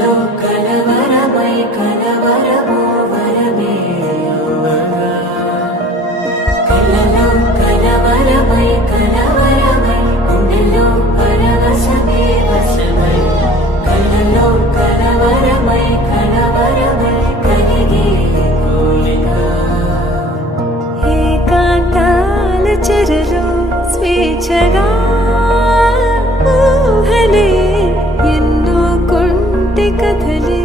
కలలో కలవరమై కలవరమో వరమే యువగా కలలో కలవరమై కలవరమై గుండెలో పరవశమే వశమై కలలో కలవరమై కలవరమై కలిగే కోరిక ఏకాంతాల చెరలో స్వేచ్ఛగా ఊహలే ఎన్నో కొంటె కథలే